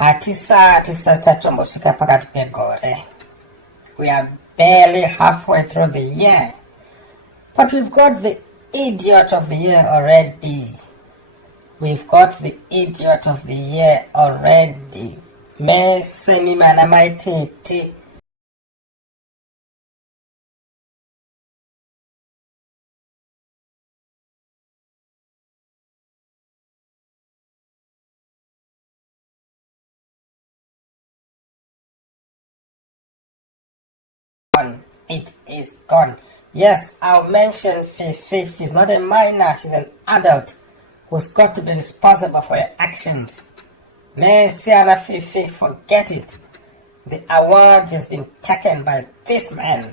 Hatisati satachombosika pakati pegore. We are barely halfway through the year, but we've got the idiot of the year already. We've got the idiot of the year already. Me semi mana maititi. It is gone. Yes, I'll mention Fifi. She's not a minor, she's an adult who's got to be responsible for her actions. Messiana Fifi, forget it. The award has been taken by this man.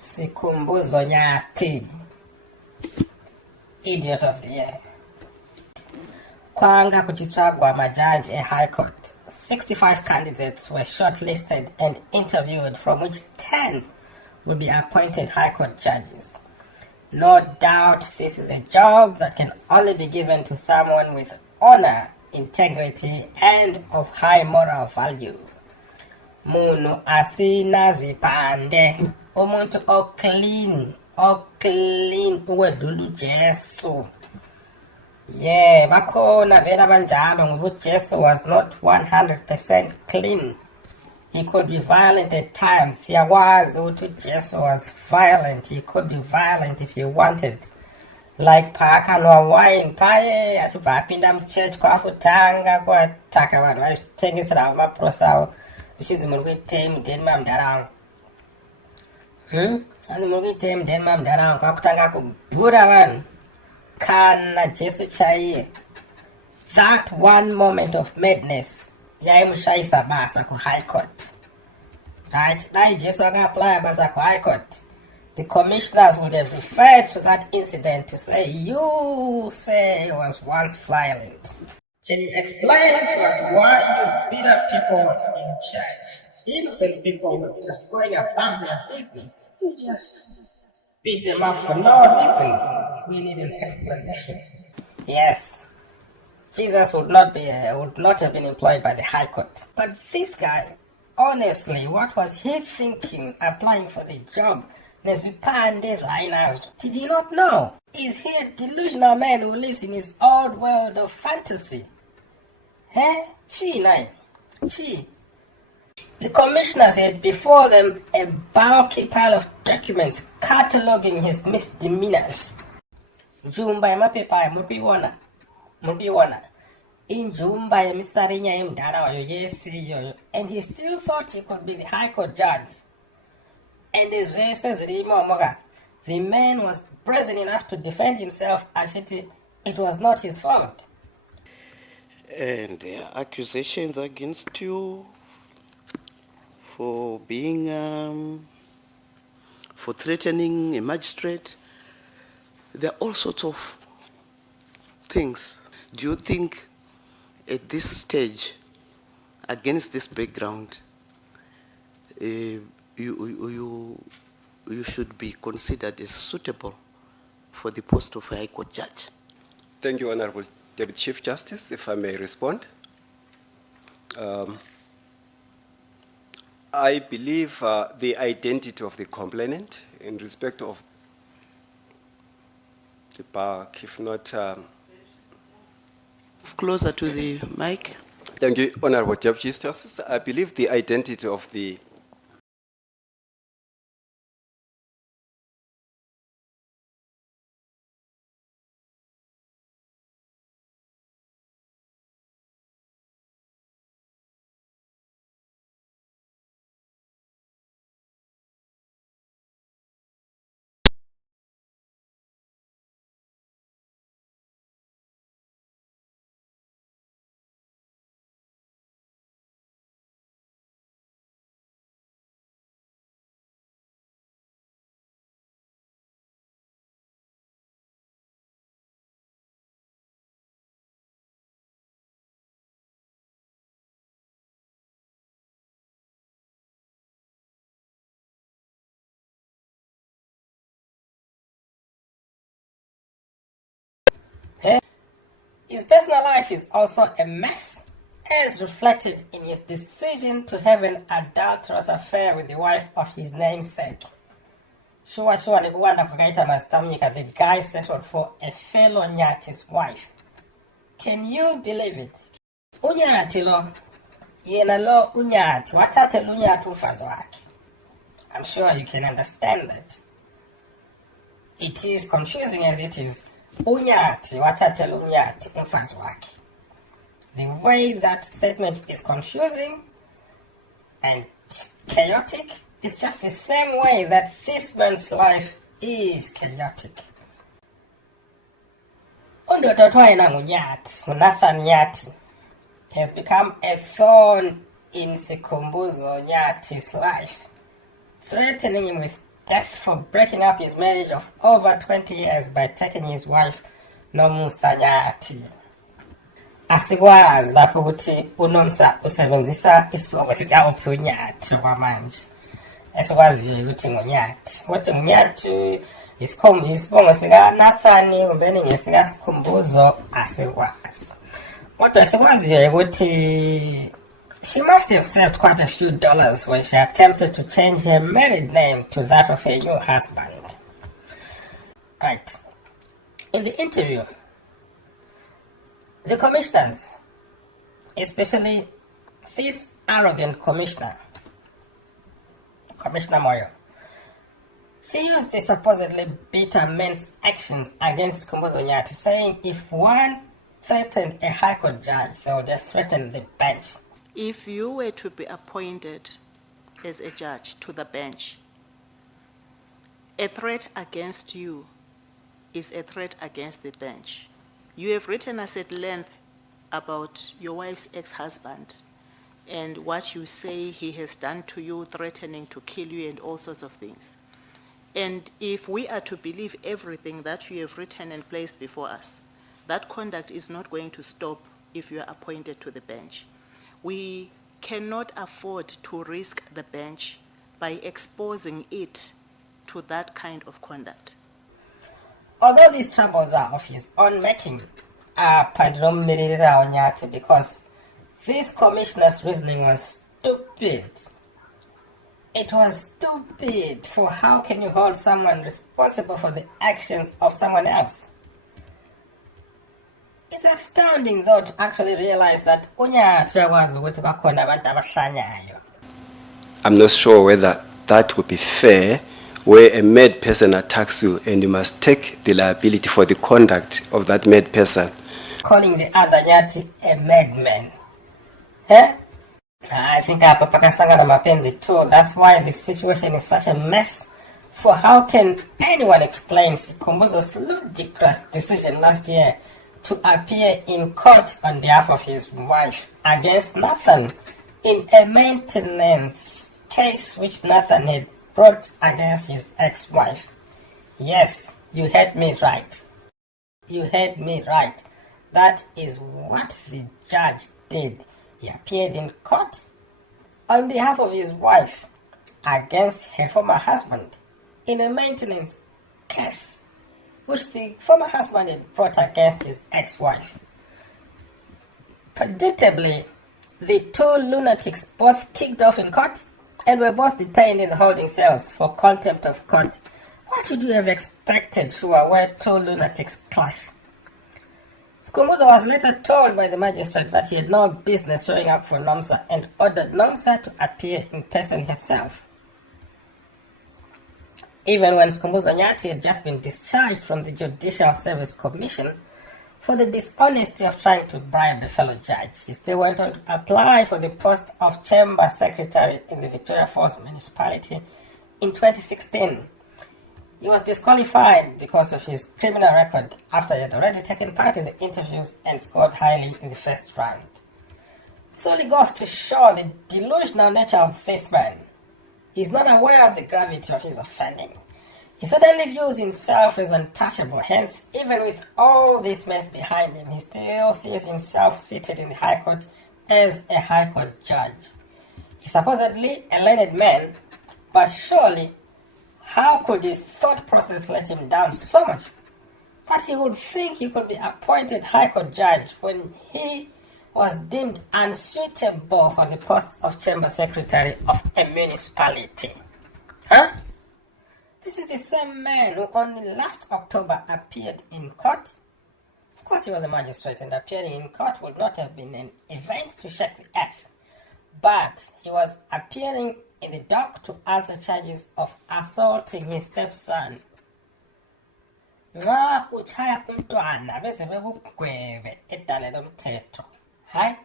Sikumbuzo Nyati. Idiot of the year. Kwanga kuchichagwa majaji a high court. 65 candidates were shortlisted and interviewed, from which 10 will be appointed high court judges. No doubt this is a job that can only be given to someone with honor, integrity, and of high moral value. Munu asina zvipande. Umuntu clean uwedlula uJesu. Yeah, bakhona vela banjalo ngoba uJesu was not 100% clean. He could be violent at times. Siyakwazi ukuthi uJesu was violent. He could be violent if he wanted. Like phaka no wine phaye athi baphinda mchurch kwafutanga kwathaka vanhu vaithengisira amaprosawo zvichizi muri kuitemu then mamdharangu ani muri kuitemu then mamdharangu kwakutanga kubhura vanhu kana Jesu chaiye. That one moment of madness yaimushayisa basa ku high court, right? Dai Jesu aka-apply basa ku high court, the commissioners would have referred to that incident to say, you say he was once violent. Can you explain to us why you beat up people in church? Innocent people were just going about their business. You just beat them up for no reason. We need an explanation. Yes, Jesus would not have been employed by the High Court. But this guy, honestly, what was he thinking applying for the job? Did he not know? Is he a delusional man who lives in his old world of fantasy? The commissioners had before them a bulky pile of documents cataloging his misdemeanors. Njumba ya mapepa mubiwana. Injumba ya misarinya ya mdara wayo yesi yoyo. And he still thought he could be the High Court judge. And as says the man was brazen enough to defend himself as it was not his fault. And there are accusations against you for being, for threatening a magistrate. There are all sorts of things. Do you think at this stage, against this background, you should be considered as suitable for the post of a High Court judge? Thank you, Honorable Deputy Chief Justice. If I may respond. I believe the identity of the complainant in respect of the park, if not... Closer to the mic. Thank you, Honorable Deputy Chief Justice. I believe the identity of the His personal life is also a mess, as reflected in his decision to have an adulterous affair with the wife of his namesake. Sure, nikuwanda kwakaita Mastamnyika, the guy settled for a fellow Nyati's wife. Can you believe it? Unyati lo, yena lo unyati, watate lunyati umfazi wake. I'm sure you can understand that. It is confusing as it is. Unyati, watate lunyati umfazi wake. The way that statement is confusing and chaotic is just the same way that this man's life is chaotic. Undototwaina Nyati, Nathan Nyati, has become a thorn in Sikumbuzo Nyati's life, threatening him with death for breaking up his marriage of over 20 years by taking his wife Nomusa Nyati. Asikwazi lapho ukuthi uNomsa usebenzisa isibongo sikauphi uNyathi kwamanje. Esikwaziyo ukuthi nguNyathi. Ukuthi nguNyathi isibongo sika Nathan umbeni ngesika Sikhumbuzo asikwazi. Kodwa esikwaziyo ukuthi she must have saved quite a few dollars when she attempted to change her married name to that of her new husband. Right. In the interview, the commissioners, especially this arrogant commissioner, Commissioner Moyo, she used the supposedly bitter men's actions against Kumbuzo Nyati, saying if one threatened a High Court judge, they would have threatened the bench. If you were to be appointed as a judge to the bench, a threat against you is a threat against the bench. You have written us at length about your wife's ex-husband and what you say he has done to you, threatening to kill you and all sorts of things. And if we are to believe everything that you have written and placed before us, that conduct is not going to stop if you are appointed to the bench. We cannot afford to risk the bench by exposing it to that kind of conduct. Although these troubles are of his own making, because this commissioner's reasoning was stupid. It was stupid, for how can you hold someone responsible for the actions of someone else? It's astounding though to actually realize that I'm not sure whether that would be fair, where a mad person attacks you and you must take the liability for the conduct of that mad person. Calling the other Nyati a madman. Eh? I think mapenzi too. That's why this situation is such a mess. For how can anyone explain Kumbuzo's ludicrous decision last year to appear in court on behalf of his wife against Nathan in a maintenance case which Nathan had brought against his ex-wife? Yes, you heard me right. You heard me right. That is what the judge did. He appeared in court on behalf of his wife against her former husband in a maintenance case which the former husband had brought against his ex-wife. Predictably, the two lunatics both kicked off in court and were both detained in the holding cells for contempt of court. What should you have expected, Shua, where two lunatics clash? Sikumbuzo was later told by the magistrate that he had no business showing up for Nomsa and ordered Nomsa to appear in person herself. Even when Sikumbuzo Nyati had just been discharged from the Judicial Service Commission for the dishonesty of trying to bribe a fellow judge, he still went on to apply for the post of Chamber Secretary in the Victoria Falls Municipality in 2016. He was disqualified because of his criminal record after he had already taken part in the interviews and scored highly in the first round. This only goes to show the delusional nature of this man. He is not aware of the gravity of his offending. He certainly views himself as untouchable, hence, even with all this mess behind him, he still sees himself seated in the High Court as a High Court judge. He's supposedly a learned man, but surely, how could his thought process let him down so much that he would think he could be appointed High Court judge when he was deemed unsuitable for the post of Chamber Secretary of a municipality. Huh? This is the same man who only last October appeared in court. Of course he was a magistrate, and appearing in court would not have been an event to shake the earth. But he was appearing in the dock to answer charges of assaulting his stepson. Nxa uchaya umntwana bese bekugwebe edale lomthetho. Hayi,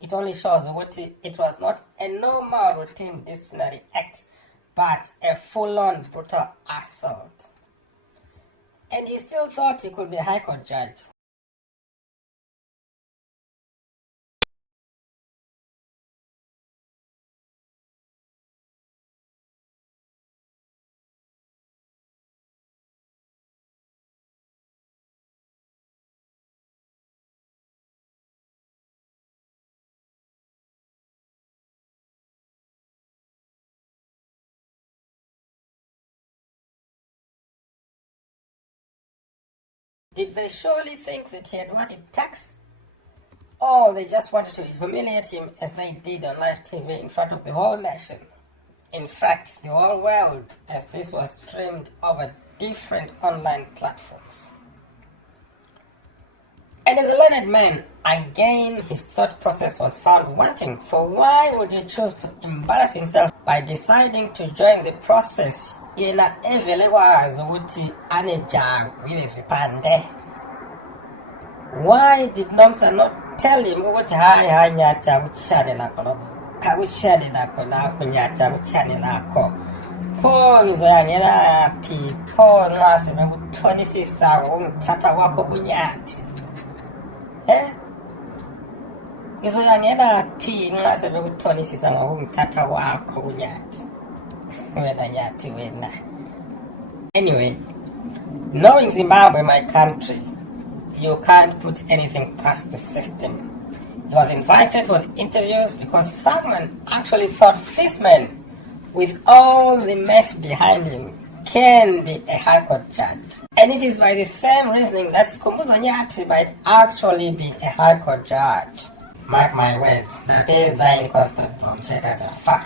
it only shows ukuthi it was not a normal routine disciplinary act, but a full-on brutal assault. And he still thought he could be a High Court judge. Did they surely think that he had what it takes? Or they just wanted to humiliate him as they did on live TV in front of the whole nation? In fact, the whole world, as this was streamed over different online platforms. And as a learned man, again his thought process was found wanting, for why would he choose to embarrass himself by deciding to join the process yena evele kwazi ukuthi anejawu yezipande? Why did Nomsa not tell him ukuthi hayi nyathi akushane lakho lokho, akushane lakho lapho nyathi akushane lakho, pho ngizoyangena phi, pho nxa sebekuthonisisa ngokungithatha kwakho kunyathi? Ngizoyangena phi nxa sebekuthonisisa ngokungithatha kwakho kunyathi? Wena nyathi wena. Anyway, knowing Zimbabwe, my country, you can't put anything past the system. He was invited for the interviews because someone actually thought this man, with all the mess behind him, can be a High Court judge. And it is by the same reasoning that Skhumbuzo Nyathi might actually be a High Court judge. Mark my words, the pay Zion Costa from Cheka Zafa.